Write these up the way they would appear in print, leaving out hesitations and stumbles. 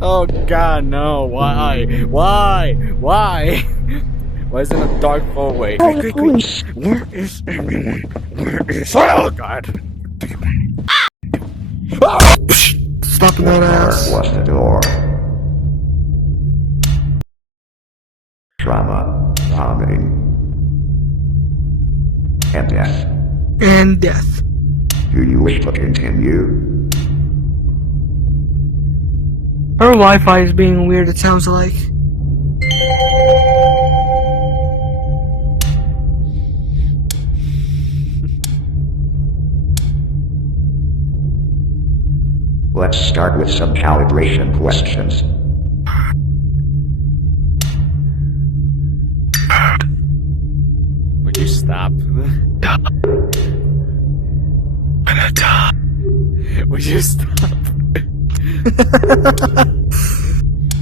Oh god, no. Why? Why? Why? Why is it a dark hallway? Quick. Where is everyone? Where is... Oh god. Stop that ass. What's the door? Drama, vomiting, and death. And death. Do you wish to continue? Her Wi-Fi is being weird, it sounds like. Let's start with some calibration questions. Would you stop? Would you stop?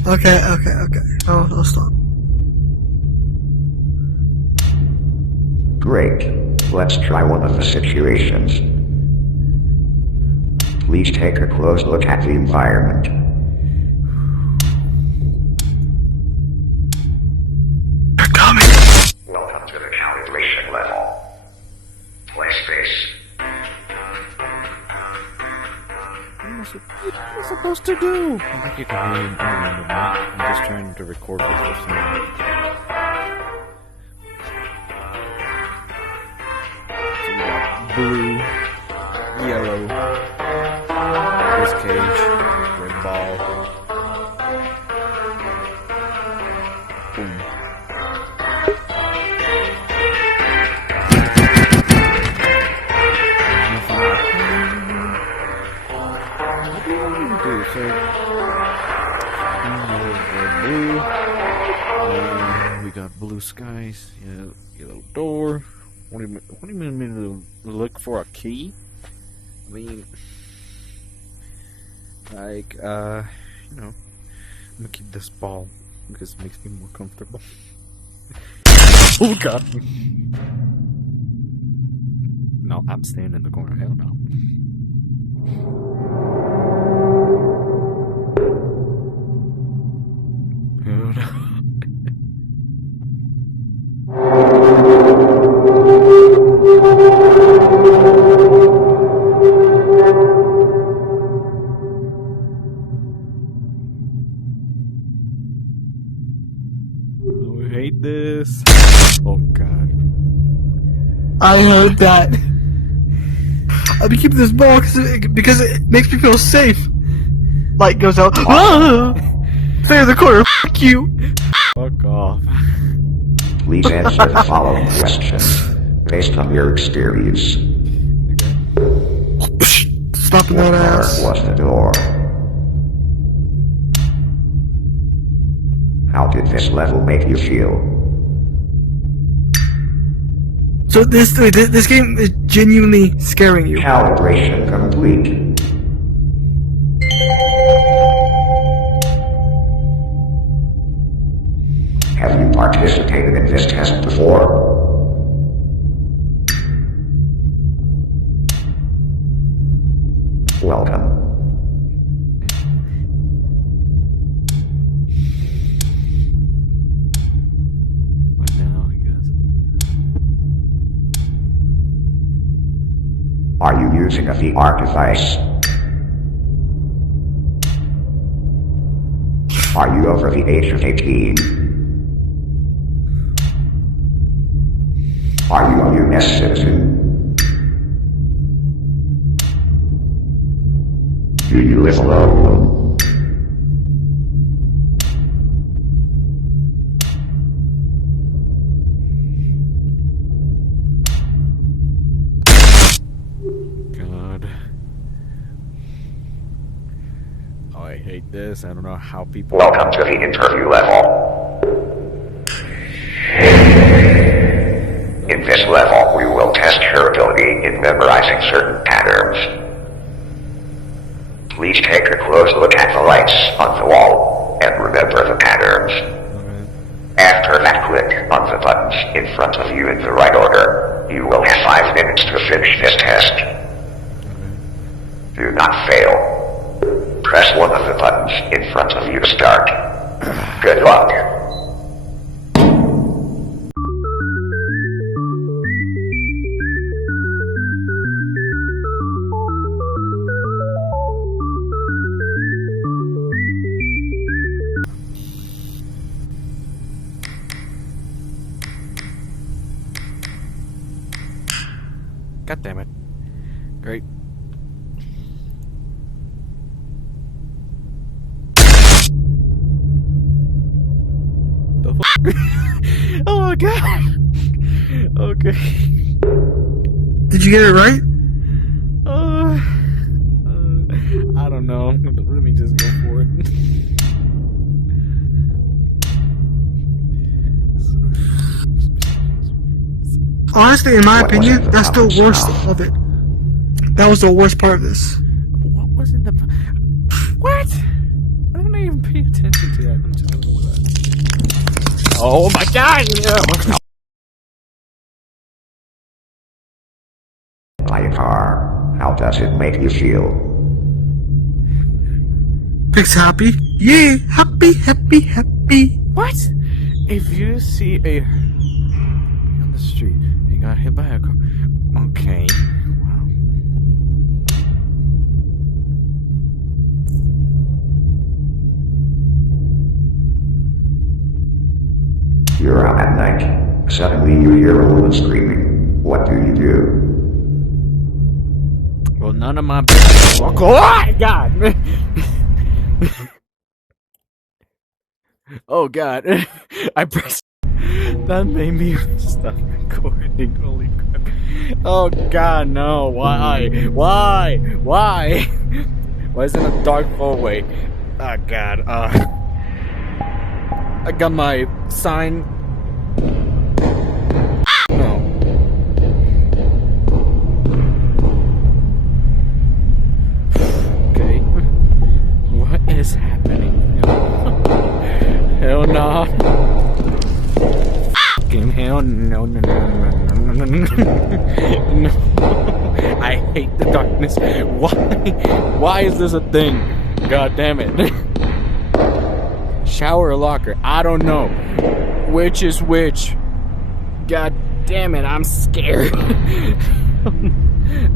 Okay. I'll stop. Great. Let's try one of the situations. Please take a close look at the environment. They're coming! Welcome to the calibration level. Play space. What am I supposed to do? I think you can hear me. I'm just trying to record this for someone. Blue, yellow, this cage, red ball. Boom. What do you want me to do? So, blue. We got blue skies, yellow door. What do you mean to look for a key? I mean, like, I'm gonna keep this ball because it makes me more comfortable. Oh god! No, I'm staying in the corner. Hell no. Oh no. I hate this. Oh god. I heard that. I'll be keeping this ball because it makes me feel safe. Light goes out. Ah! Stay in the corner. F*** you. Fuck off. Please answer the following questions based on your experience. Stopping that ass. Where was the door? How did this level make you feel? So this game is genuinely scaring you. Calibration complete. Have you participated in this test before? Welcome. What now, I guess? Are you using a VR device? Are you over the age of 18? Are you a U.S. citizen? Do you live alone? God. Oh, I hate this. I don't know how people... Welcome to the interview level. In this level, we will test your ability in memorizing certain patterns. Please take a close look at the lights on the wall and remember the patterns. After that, click on the buttons in front of you in the right order. You will have 5 minutes to finish this test. Do not fail. press one of the buttons in front of you to start. Good luck. God damn it. Great. The fuck? Oh my god. Okay. Did you get it right? I don't know. Let me just go for it. Honestly, in my opinion, that's the worst of it. That was the worst part of this. What was in the... What? I don't even pay attention to that. I'm just gonna go with that. Oh my god! Yeah. My car, how does it make you feel? Pig's happy. Yay! Happy, happy, happy. What? If you see a... on the street, you got hit by a car. Okay. Wow. You're out at night. Suddenly you hear a woman screaming. What do you do? Well, none of my business. Oh God! Oh God! I pressed. That made me stop recording. Holy crap! Oh God, no! Why? Why? Why? Why is it a dark hallway? Oh God! I got my sign. No. Okay. What is happening? Hell no. Fucking hell no, no, no, no, no, no, no, no. I hate the darkness. Why? Why is this a thing? God damn it. Shower or locker? I don't know. Which is which? God damn it, I'm scared.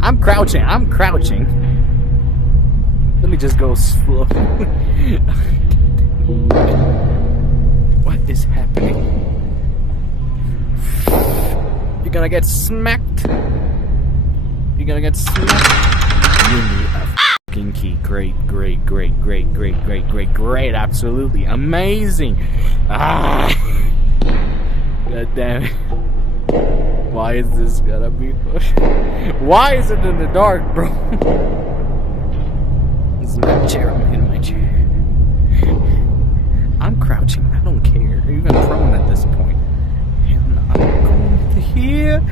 I'm crouching. I'm crouching. Let me just go slow. What is happening? You're gonna get smacked. You're gonna get smacked. You need a fucking key. Great, great, great, great, great, great, great, great. Absolutely amazing. Ah. God damn it. Why is this gonna be pushed? Why is it in the dark, bro? This is my chair. I'm in my chair. I'm crouching. I don't care. Even prone at this point. Hell no, I'm going to here.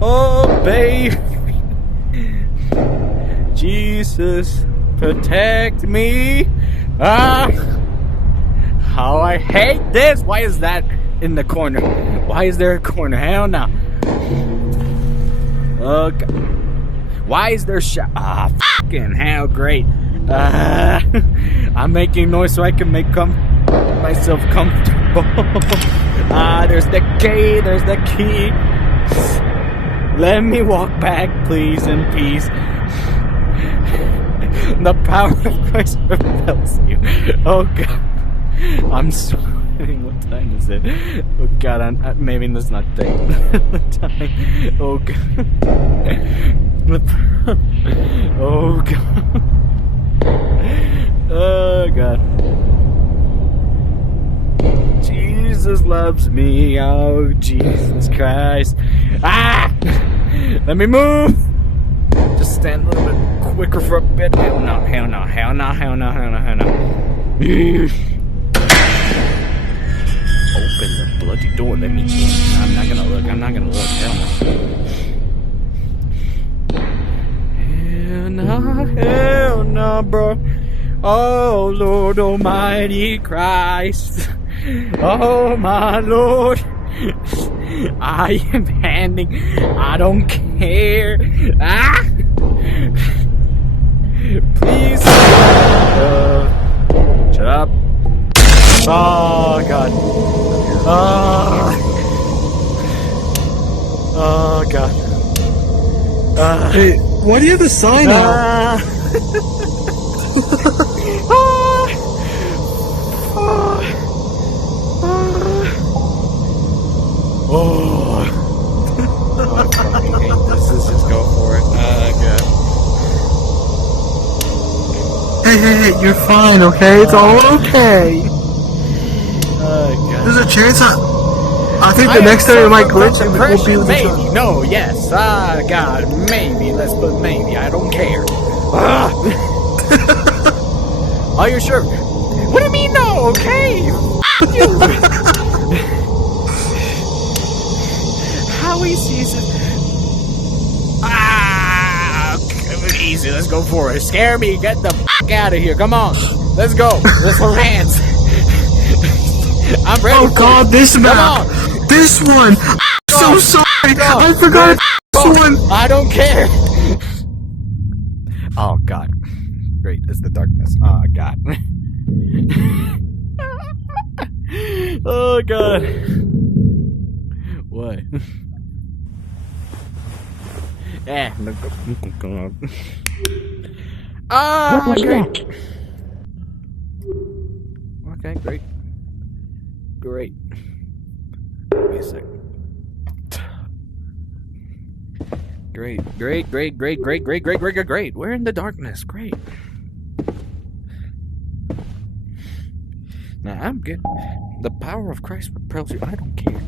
Oh, baby. Jesus, protect me. Ah. How I hate this. Why is that in the corner? Why is there a corner? Hell no. Okay. Why is there fucking hell, great. I'm making noise so I can make myself comfortable. There's the key. There's the key. Let me walk back, please, in peace. The power of Christ repels you. Oh God. I'm sweating. What time is it? Oh God, maybe that's not the time. Oh God. Oh God. Oh God. Jesus loves me. Oh Jesus Christ. Ah! Let me move. Just stand a little bit quicker for a bit. Hell no, hell no, hell no, hell no, hell no, hell no. Open the bloody door. Let me in. I'm not gonna look. I'm not gonna look. Hell no. Hell no, hell no, bro. Oh Lord Almighty Christ. Oh my Lord. I am handing. I don't care. Ah! Please. Shut up. Oh, God. Oh, God. Hey, why do you have the sign out? Oh, I fucking hate this. Let's just go for it. God. Hey, you're fine, okay? It's all okay. Oh, God. There's a chance I think the next time it might glitch and it won't be with the maybe. shot. No, yes. God, maybe. Let's put maybe. I don't care. Are you sure? What do you mean, no? Okay. F you. How easy is it? Okay, easy. Let's go for it. Scare me. Get the f out of here. Come on. Let's go. Let's hold hands. I'm ready. Oh God, this Come map. on. This one. I'm so sorry. I forgot this one. I don't care. Oh God. Great. It's the darkness. Oh God. Oh God. What? No. What was Great. that? Okay, great. Great. Wait a second. Great. We're in the darkness. Great. Now I'm good. The power of Christ propels you. I don't care.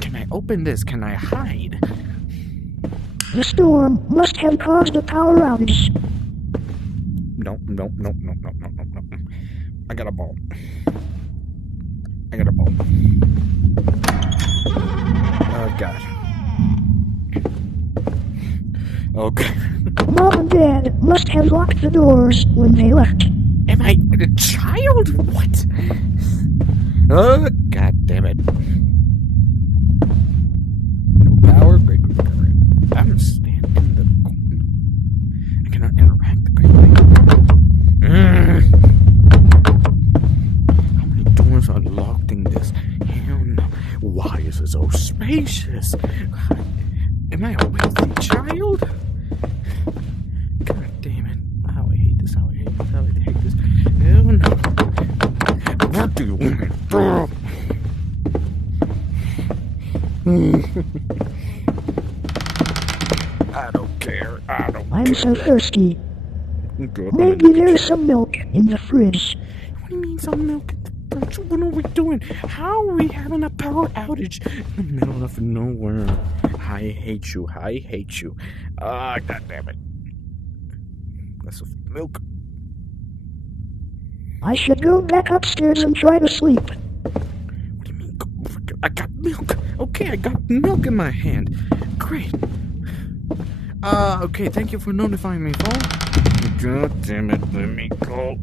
Can I open this? Can I hide? The storm must have caused a power outage. No. I got a ball. Oh God. Okay. Mom and Dad must have locked the doors when they left. Am I a child? What? Oh, God damn it. No power. Great. I'm standing in the corner. I cannot interact. How many doors are locked in this? Hell no. Why is it so spacious? Am I a wealthy child? God damn it. How I hate this. Hell no. What do you want me to do? I don't care. I'm so thirsty. Good. Maybe there's some milk in the fridge. What do you mean some milk in the fridge? What are we doing? How are we having a power outage in the middle of nowhere? I hate you. God damn it. That's milk. I should go back upstairs and try to sleep. What do you mean? I got milk. Okay, I got milk in my hand. Great. Okay, thank you for notifying me, phone. God damn it, let me go.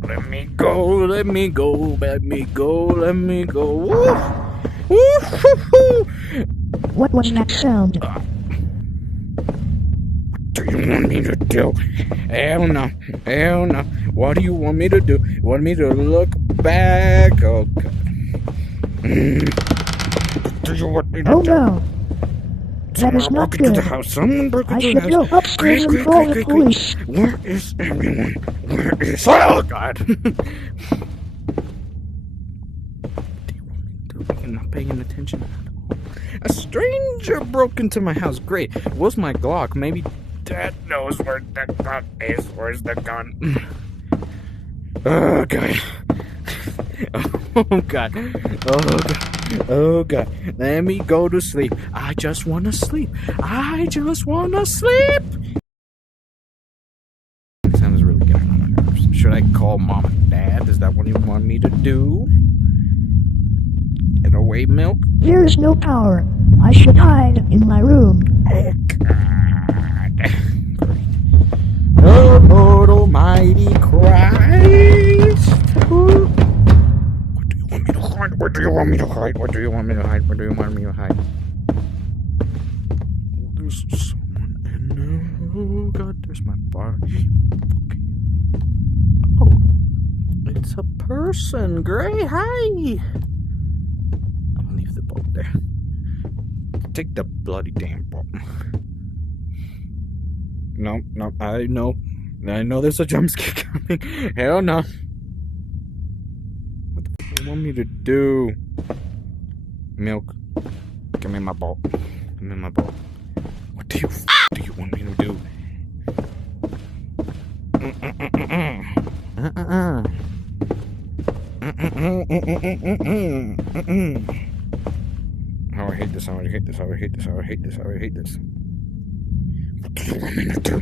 Woo! What was that sound? What do you want me to do? Hell no. What do you want me to do? You want me to look back? Oh, God. What do you want me to Oh do? no. That is not Broke into the good. house. Someone broke I into should the go house. upstairs and call the police. Where is everyone? Oh, God. What do you want me to do? I'm not paying attention at all. A stranger broke into my house. Great. Where's my Glock? Maybe Dad knows where the gun is. Where's the gun? Oh, God. Oh, God. Oh, God. Let me go to sleep. I just want to sleep. Sounds really getting on my nerves. Should I call Mom and Dad? Is that what you want me to do? Get away, milk? There is no power. I should hide in my room. Oh, God. Oh, Lord Almighty Christ. What do you want me to hide? What do you want me to hide? Oh, there's someone in there. Oh, God, there's my body. Oh, a person. Great, hi. I'm gonna leave the bulb there. Take the bloody damn bulb. No, I know there's a jump scare coming. Hell no. What the fuck do you want me to do? Milk. Give me my bulb. Give me my bulb. What do you want me to do? Oh, I hate this. What do you want me to do? What do you want me to do?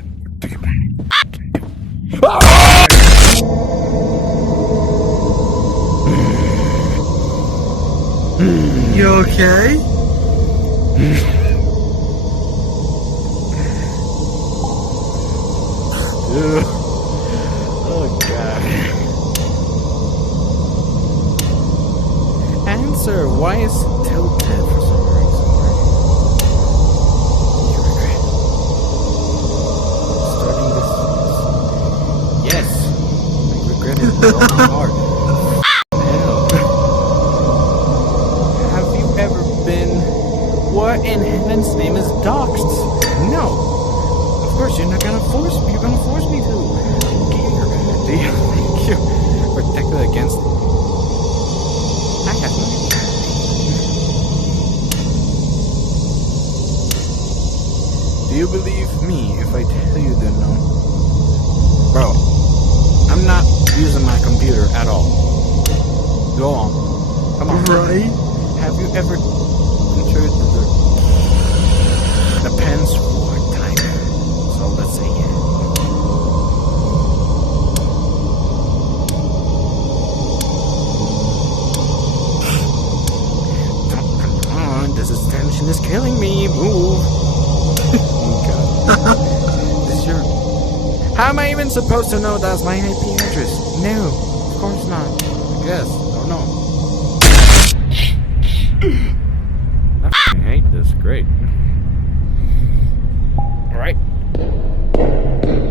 You okay? Oh god. Answer, why is it tilted for some reason? Starting this. Yes. I regret it with all my heart. Hell. Have you ever been? What in heaven's name is doxed? No. Of course, you're gonna force me to. Do you think you're protected against? I have no idea. Do you believe me if I tell you that no? Bro, I'm not using my computer at all. Go on. Come on. Right? Have you ever entered the pens for time? So let's say yeah. This tension is killing me. Move. Oh god. This is your. How am I even supposed to know that's my IP address? No, of course not. I guess. Oh no. I fucking hate this. Great. Alright.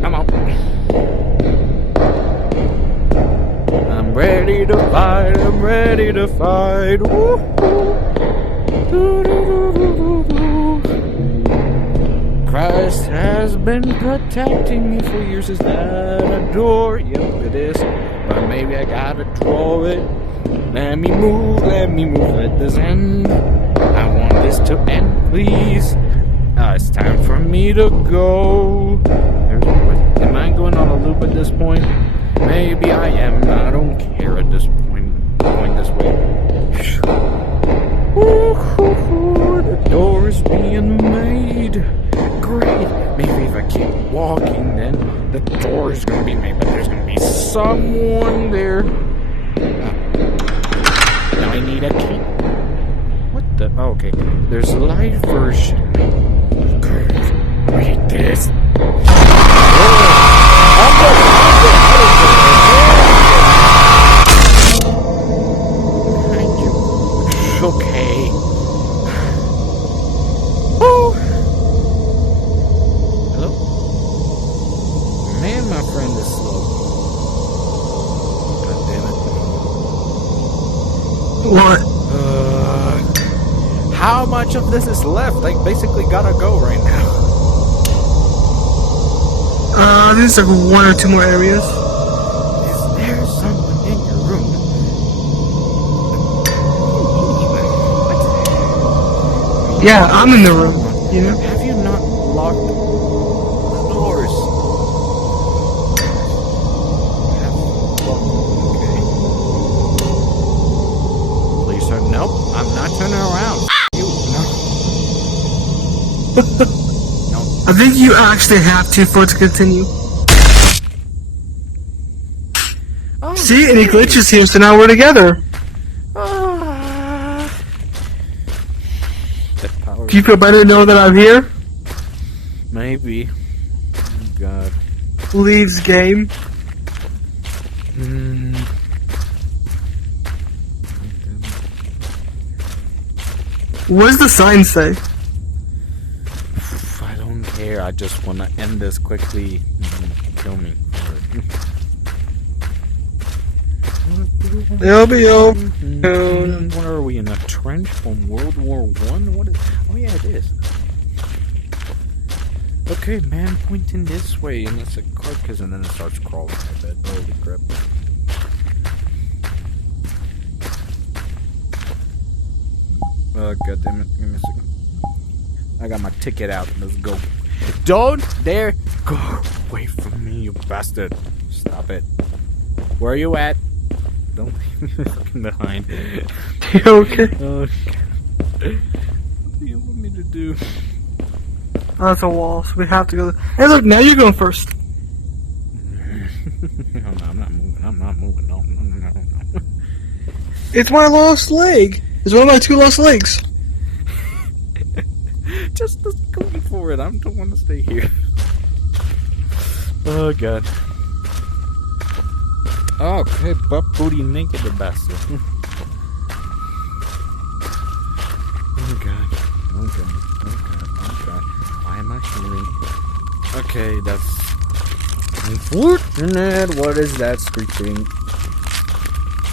Come on. I'm ready to fight. I'm ready to fight. Woo-hoo. Christ has been protecting me for years. Is that a door? Yep, it is. But maybe I gotta draw it. Let me move, let this end. I want this to end, please. It's time for me to go. Am I going on a loop at this point? Maybe I am. I don't care at this point. Going this way. The door is being made. Great. Maybe if I keep walking, then the door is going to be made, but there's going to be someone there. Now I need a key. What the? Oh, okay. There's a light version. Good. Read this. Okay. Woo! Hello? Man, my friend is slow. God damn it. What? How much of this is left? I basically gotta go right now. There's like one or two more areas. Is there someone in your room? Yeah, I'm in the room. You know? Have you not locked the doors? Okay. Please turn. Nope, I'm not turning around. You no. I think you actually have to for it to continue. Oh, See, any glitches here, so now we're together. Do you feel better to know that I'm here? Maybe. Oh, God. Leaves game. What does the sign say? I don't care. I just want to end this quickly. Kill me. It'll be over soon. What are we in a trench from World War One? What is? Oh yeah, it is. Okay, man, pointing this way, and it's a carcass, and then it starts crawling. I bet. Holy crap! Oh god damn it! Give me a second. I got my ticket out. Let's go. Don't dare go away from me, you bastard! Stop it. Where are you at? Don't leave me fucking behind. You okay? Oh, what do you want me to do? Oh, that's a wall, so we have to go. Hey, look, now you're going first. No, I'm not moving. I'm not moving. No. It's my lost leg. It's one of my 2 lost legs. Just go for it. I don't want to stay here. Oh god. Okay, butt booty naked the bastard. Oh god. Oh god. Oh god. Oh god. Why am I hearing? Okay, that's unfortunate. What is that screeching?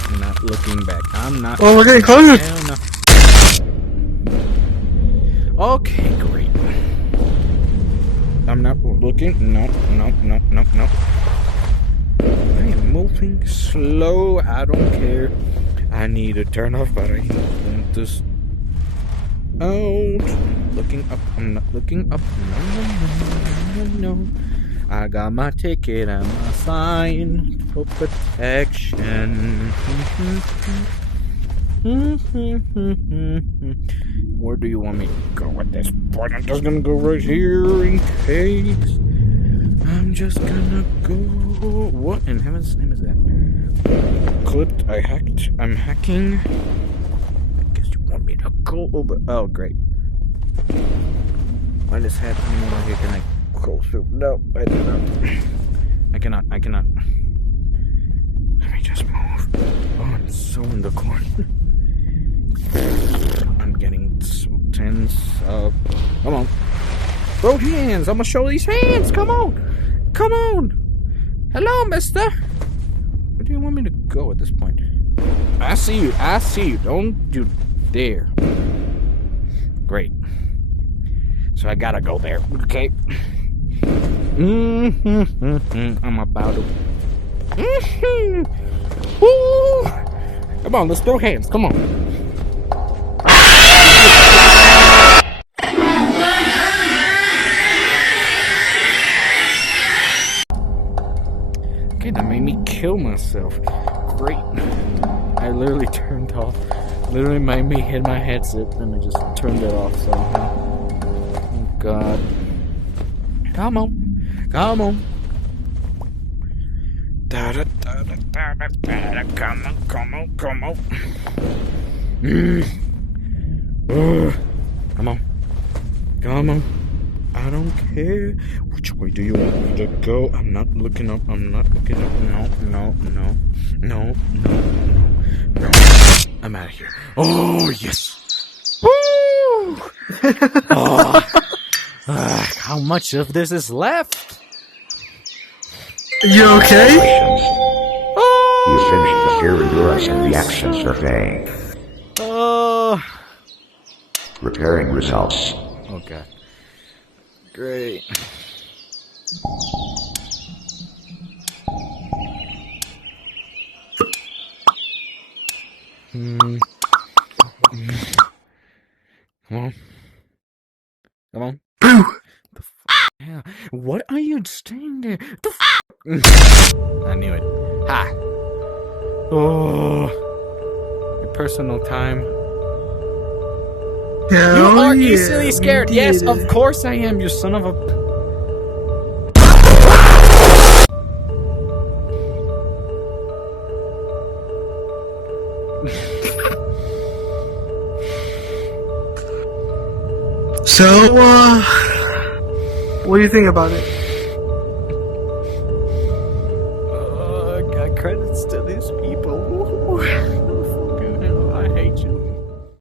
I'm not looking back. I'm not. Oh, we're getting closer. Hell no. Okay, great. I'm not looking. No. I am moving slow. I don't care. I need to turn off, but I want this out. Looking up. I'm not looking up. No. I got my ticket and my sign for protection. Where do you want me to go at this point? I'm just gonna go right here in case. I'm just gonna go. What in heaven's name is that? Clipped. I hacked. I'm hacking. I guess you want me to go over. Oh, great. What is happening over here? Can I go through? No, I do not. I cannot. Let me just move. Oh, I'm so in the corner. I'm getting so tense up. Come on. Throw hands. I'm gonna show these hands. Come on. Hello, mister. Where do you want me to go at this point? I see you. Don't you dare. Great. So I gotta go there. Okay. I'm about to. Woo! Come on, let's throw hands. Come on. Okay, that made me kill myself. Great. I literally turned off. Literally made me hit my headset, and I just turned it off somehow. Oh god. Come on. Come on. Come on. Come on. I don't care. Which way do you want me to go? I'm not looking up. No. I'm out of here. Oh, yes. Woo! How much of this is left? You okay? You finished the peer endurance and reaction survey. Preparing results. Oh god. Great. Come on. Boo! The f yeah. What are you staying there? The f I knew it. Ha! Oh. Your personal time. You are easily scared. Yes, of course I am, you son of a... So, what do you think about it?